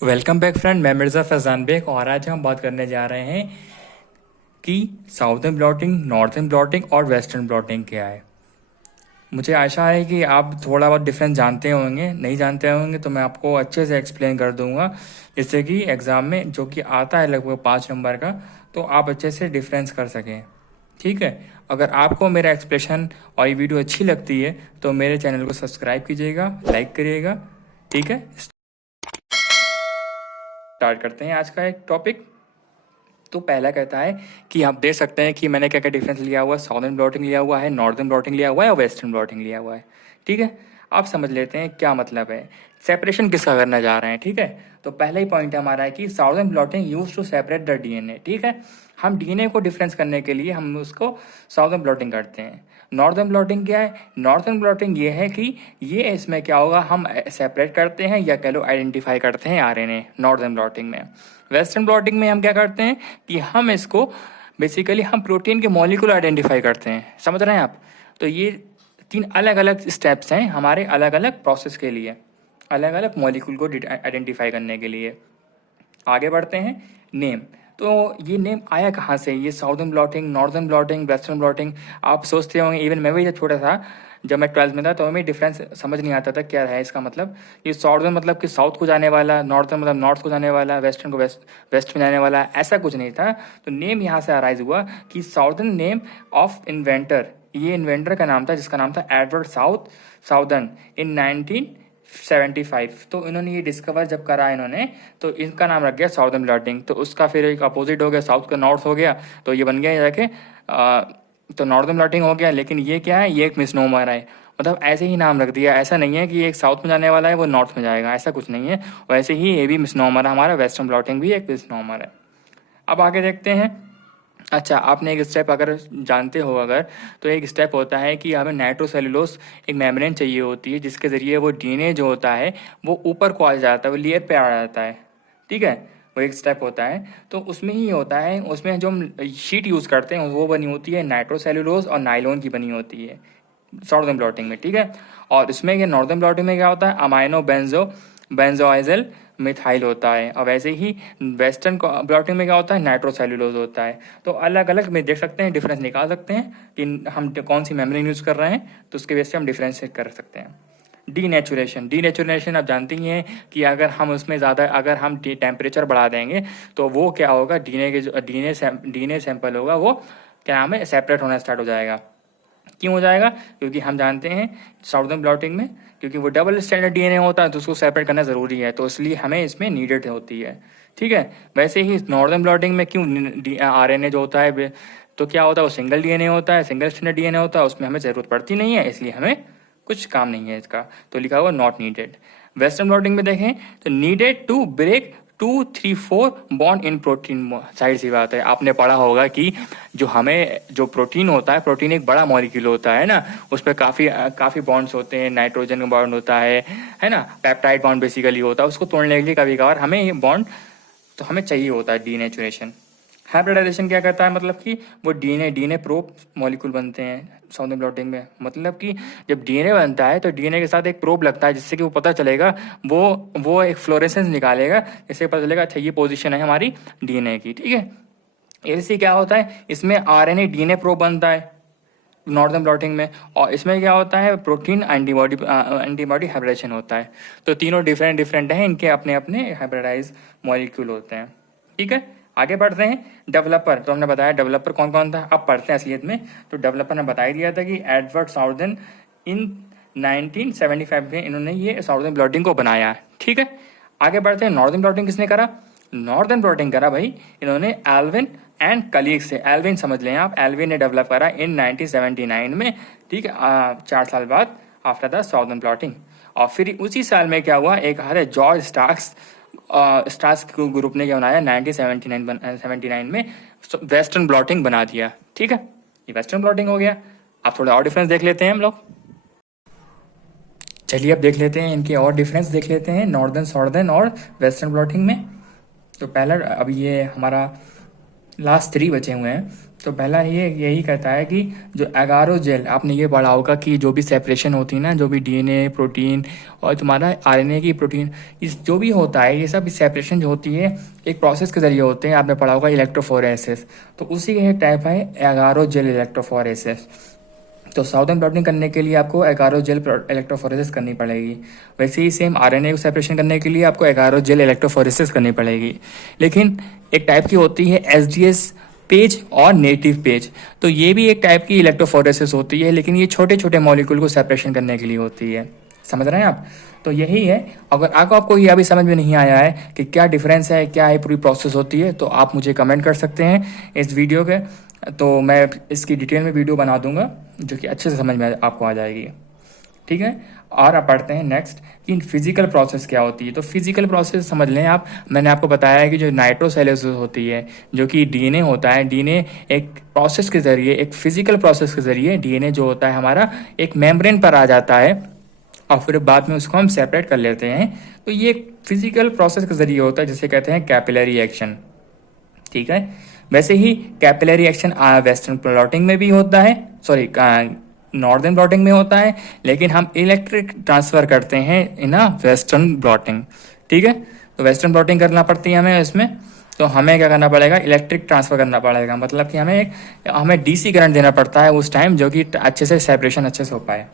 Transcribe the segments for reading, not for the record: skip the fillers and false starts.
Welcome back friend, मैं Mirza Faizan bag और आज हम बात करने जा रहे हैं कि साउदर्न ब्लॉटिंग, नॉर्थर्न ब्लॉटिंग और वेस्टर्न ब्लॉटिंग क्या है। मुझे आशा है कि आप थोड़ा बहुत डिफरेंस जानते होंगे, नहीं जानते होंगे तो मैं आपको अच्छे से एक्सप्लेन कर दूंगा, जिससे कि एग्ज़ाम में जो कि आता है लगभग 5 नंबर का, तो आप अच्छे से डिफरेंस कर सकें। ठीक है। अगर आपको मेरा एक्सप्लेशन और ये वीडियो अच्छी लगती है तो मेरे चैनल को सब्सक्राइब कीजिएगा, लाइक करिएगा। ठीक है, स्टार्ट करते हैं आज का एक टॉपिक। तो पहला कहता है कि आप देख सकते हैं कि मैंने क्या क्या डिफरेंस लिया हुआ है। साउदर्न ब्लॉटिंग लिया हुआ है, नॉर्दर्न ब्लॉटिंग लिया हुआ है और वेस्टर्न ब्लॉटिंग लिया हुआ है। ठीक है, आप समझ लेते हैं क्या मतलब है, सेपरेशन किसका करना जा रहे हैं। ठीक है, तो पहला ही पॉइंट हमारा है कि Southern blotting use to separate the DNA. ठीक है, हम डीएनए को डिफरेंस करने के लिए हम उसको साउदर्न ब्लॉटिंग करते हैं। नॉर्दर्न ब्लॉटिंग क्या है? नॉर्दर्न ब्लॉटिंग ये है कि ये इसमें क्या होगा, हम सेपरेट करते हैं या कह लो आइडेंटिफाई करते हैं आरएनए नॉर्दर्न ब्लॉटिंग में। वेस्टर्न ब्लॉटिंग में हम क्या करते हैं कि हम इसको बेसिकली हम प्रोटीन के मॉलिक्यूल आइडेंटिफाई करते हैं। समझ रहे हैं आप? तो ये तीन अलग अलग स्टेप्स हैं हमारे अलग अलग प्रोसेस के लिए, अलग अलग मॉलिक्यूल को आइडेंटिफाई करने के लिए। आगे बढ़ते हैं। नेम। तो ये नेम आया कहाँ से? ये southern blotting, northern blotting, western blotting. आप सोचते होंगे, इवन मैं भी जब छोटा था, जब मैं 12th में था तो हमें डिफरेंस समझ नहीं आता था क्या है इसका मतलब। ये साउदर्न मतलब कि साउथ को जाने वाला, नॉर्दर्न मतलब नॉर्थ को जाने वाला, वेस्टर्न को वेस्ट में जाने वाला, ऐसा कुछ नहीं था। तो नेम यहाँ से अराइज हुआ कि साउदर्न नेम ऑफ इन्वेंटर, ये इन्वेंटर का नाम था जिसका नाम था एडवर्ड साउदर्न इन 1975। तो इन्होंने ये डिस्कवर जब करा इन्होंने, तो इनका नाम रख गया साउदर्न ब्लॉटिंग। तो उसका फिर एक अपोजिट हो गया, साउथ का नॉर्थ हो गया, तो ये बन गया जाके तो नॉर्दर्न ब्लॉटिंग हो गया। लेकिन ये क्या है, ये एक मिसनोमर है। मतलब ऐसे ही नाम रख दिया, ऐसा नहीं है कि एक साउथ में जाने वाला है वो नॉर्थ में जाएगा, ऐसा कुछ नहीं है। वैसे ही ये भी मिसनोमर है, हमारा वेस्टर्न ब्लॉटिंग भी एक मिसनोमर है। अब आगे देखते हैं। अच्छा, आपने एक स्टेप अगर जानते हो अगर, तो एक स्टेप होता है कि हमें नाइट्रोसेलुलोज एक मेम्ब्रेन चाहिए होती है जिसके ज़रिए वो डीएनए जो होता है वो ऊपर को आ जाता है, वो लेयर पे आ जाता है। ठीक है, वो एक स्टेप होता है। तो उसमें ही होता है, उसमें जो हम शीट यूज़ करते हैं वो बनी होती है नाइट्रोसेलुलोज और नाइलॉन की बनी होती है साउदर्न ब्लॉटिंग में। ठीक है, और इसमें ये नॉर्दर्न ब्लॉटिंग में क्या होता है, अमाइनो बेंजोआइजल मिथाइल होता है। और वैसे ही वेस्टर्न ब्लॉटिंग में क्या होता है, नाइट्रोसेल्यूलोज होता है। तो अलग अलग में देख सकते हैं, डिफरेंस निकाल सकते हैं कि हम कौन सी मेम्ब्रेन यूज़ कर रहे हैं, तो उसके बेस से हम डिफ्रेंशिएट कर सकते हैं। डीनेचुरेशन आप जानते ही हैं कि अगर हम उसमें ज़्यादा, अगर हम टेम्परेचर बढ़ा देंगे तो वो क्या होगा, डीएनए के जो डीएनए सैंपल होगा वो क्या नाम है, सेपरेट होना स्टार्ट हो जाएगा। क्यों हो जाएगा? क्योंकि हम जानते हैं साउदर्न ब्लॉटिंग में, क्योंकि वो डबल स्टैंडर्ड डीएनए होता है तो उसको सेपरेट करना ज़रूरी है, तो इसलिए हमें इसमें नीडेड होती है। ठीक है, वैसे ही नॉर्दर्न ब्लॉटिंग में क्यों आरएनए जो होता है तो क्या होता है, वो सिंगल डीएनए होता है, सिंगल स्टैंडर्ड डीएनए होता है, उसमें हमें ज़रूरत पड़ती नहीं है, इसलिए हमें कुछ काम नहीं है इसका, तो लिखा हुआ नॉट नीडेड। वेस्टर्न ब्लॉटिंग में देखें तो needed to break 2, 3, 4 bond in protein. Side सी बात है, आपने पढ़ा होगा कि जो हमें जो प्रोटीन होता है, प्रोटीन एक बड़ा मॉलिक्यूल होता है ना, उस पर काफ़ी काफ़ी बॉन्ड्स होते हैं, नाइट्रोजन का बॉन्ड होता है ना, पेप्टाइड बॉन्ड बेसिकली होता है। उसको तोड़ने के लिए कभी कभार हमें ये बॉन्ड तो हमें चाहिए होता है, डीनेचुरेशन। हाइब्रिडाइजेशन क्या करता है, मतलब कि वो डीएनए डीएनए प्रोब मॉलिक्यूल बनते हैं साउदर्न ब्लॉटिंग में। मतलब कि जब डीएनए बनता है तो डीएनए के साथ एक प्रोब लगता है जिससे कि वो पता चलेगा, वो एक फ्लोरेसेंस निकालेगा जिससे पता चलेगा अच्छा ये पोजीशन है हमारी डीएनए की। ठीक है, इससे क्या होता है, इसमें आरएनए डीएनए प्रोब बनता है नॉर्दर्न ब्लॉटिंग में, और इसमें क्या होता है, प्रोटीन एंटीबॉडी हाइब्रिडाइजेशन होता है। तो तीनों डिफरेंट डिफरेंट हैं, इनके अपने अपने हाइब्रिडाइज मॉलिक्यूल होते हैं। ठीक है, आगे बढ़ते हैं। डेवलपर, तो हमने बताया डेवलपर कौन कौन था, अब पढ़ते हैं असलियत में। तो डेवलपर ने बता ही दिया था कि एडवर्ड साउदर्न इन 1975 में इन्होंने ये साउदर्न ब्लॉटिंग को बनाया। ठीक है, आगे बढ़ते हैं। नॉर्दर्न ब्लॉटिंग किसने करा? नॉर्दर्न ब्लॉटिंग करा भाई इन्होंने एल्विन एंड कलीग से। एल्विन समझ लें आप, एल्विन ने डेवलप करा इन 1979 में। ठीक है, 4 साल बाद आफ्टर द साउदर्न ब्लॉटिंग। और फिर उसी साल में क्या हुआ, एक है जॉर्ज स्टार्क्स ग्रुप ने क्या बनाया 1979 में, वेस्टर्न ब्लॉटिंग बना दिया। ठीक है, ये वेस्टर्न ब्लॉटिंग हो गया। अब थोड़ा और डिफरेंस देख लेते हैं हम लोग। चलिए अब देख लेते हैं इनके और डिफरेंस देख लेते हैं नॉर्दर्न साउदर्न और वेस्टर्न ब्लॉटिंग में। तो पहला अब ये हमारा लास्ट 3 बचे हुए हैं। तो पहला ये यही कहता है कि जो एगारो जेल, आपने ये पढ़ा होगा कि जो भी सेपरेशन होती है ना, जो भी डीएनए प्रोटीन और तुम्हारा आरएनए की प्रोटीन, इस जो भी होता है ये सब सेपरेशन जो होती है एक प्रोसेस के जरिए होते हैं। आपने पढ़ा होगा इलेक्ट्रोफोरेसिस, तो उसी का एक टाइप है एगारो जेल इलेक्ट्रोफोरेसिस। तो साउदर्न ब्लॉटिंग करने के लिए आपको एगारो जेल इलेक्ट्रोफोरेसिस करनी पड़ेगी। वैसे ही सेम आरएनए को सेपरेशन करने के लिए आपको एगारो जेल इलेक्ट्रोफोरेसिस करनी पड़ेगी। लेकिन एक टाइप की होती है एसडीएस पेज और नेटिव पेज, तो ये भी एक टाइप की इलेक्ट्रोफोरेसिस होती है, लेकिन ये छोटे छोटे मॉलिक्यूल को सेपरेशन करने के लिए होती है। समझ रहे हैं आप? तो यही है। अगर आपको ये अभी समझ में नहीं आया है कि क्या डिफरेंस है, क्या है पूरी प्रोसेस होती है, तो आप मुझे कमेंट कर सकते हैं इस वीडियो के, तो मैं इसकी डिटेल में वीडियो बना दूंगा जो कि अच्छे से समझ में आपको आ जाएगी। ठीक है। और आप पढ़ते हैं नेक्स्ट कि फिजिकल प्रोसेस क्या होती है। तो फिजिकल प्रोसेस समझ लें आप, मैंने आपको बताया है कि जो नाइट्रोसेलोसिस होती है, जो कि डीएनए होता है, डीएनए एक प्रोसेस के ज़रिए, एक फिजिकल प्रोसेस के ज़रिए डीएनए जो होता है हमारा एक मेम्ब्रेन पर आ जाता है और फिर बाद में उसको हम सेपरेट कर लेते हैं। तो ये फिजिकल प्रोसेस के ज़रिए होता है जिसे कहते हैं कैपिलरी एक्शन। ठीक है। वैसे ही कैपिलरी एक्शन वेस्टर्न ब्लॉटिंग में भी होता है, सॉरी नॉर्दर्न ब्लॉटिंग में होता है, लेकिन हम इलेक्ट्रिक ट्रांसफ़र करते हैं इन वेस्टर्न ब्लॉटिंग। ठीक है। तो वेस्टर्न ब्लॉटिंग करना पड़ती है हमें इसमें, तो हमें क्या करना पड़ेगा, इलेक्ट्रिक ट्रांसफ़र करना पड़ेगा, मतलब कि हमें डीसी करंट देना पड़ता है उस टाइम, जो कि अच्छे से सेपरेशन अच्छे से हो पाए।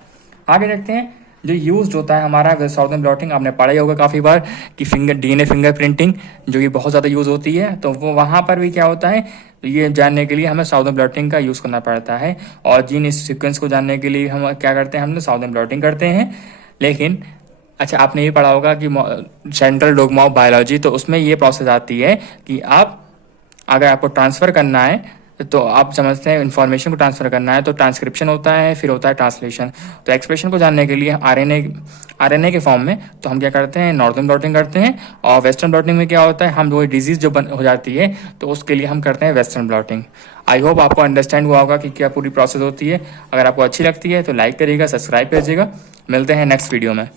आगे देखते हैं जो यूज होता है हमारा साउदर्न ब्लॉटिंग। आपने पढ़ा ही होगा काफ़ी बार कि डीएनए फिंगरप्रिंटिंग जो कि बहुत ज़्यादा यूज़ होती है, तो वो वहाँ पर भी क्या होता है, तो ये जानने के लिए हमें साउदर्न ब्लॉटिंग का यूज़ करना पड़ता है। और जीन इस सीक्वेंस को जानने के लिए हम क्या करते हैं, हम लोग साउदर्न ब्लॉटिंग करते हैं। लेकिन अच्छा, आपने ये पढ़ा होगा कि सेंट्रल डोगमा ऑफ बायोलॉजी, तो उसमें ये प्रोसेस आती है कि अगर आपको ट्रांसफ़र करना है, तो आप समझते हैं इन्फॉर्मेशन को ट्रांसफ़र करना है तो ट्रांसक्रिप्शन होता है, फिर होता है ट्रांसलेशन। तो एक्सप्रेशन को जानने के लिए आरएनए के फॉर्म में तो हम क्या करते हैं, नॉर्दर्न ब्लॉटिंग करते हैं। और वेस्टर्न ब्लॉटिंग में क्या होता है, हम वो डिजीज़ जो हो जाती है तो उसके लिए हम करते हैं वेस्टर्न ब्लॉटिंग। आई होप आपको अंडरस्टैंड हुआ होगा कि क्या पूरी प्रोसेस होती है। अगर आपको अच्छी लगती है तो लाइक करिएगा, सब्सक्राइब कीजिएगा। मिलते हैं नेक्स्ट वीडियो में।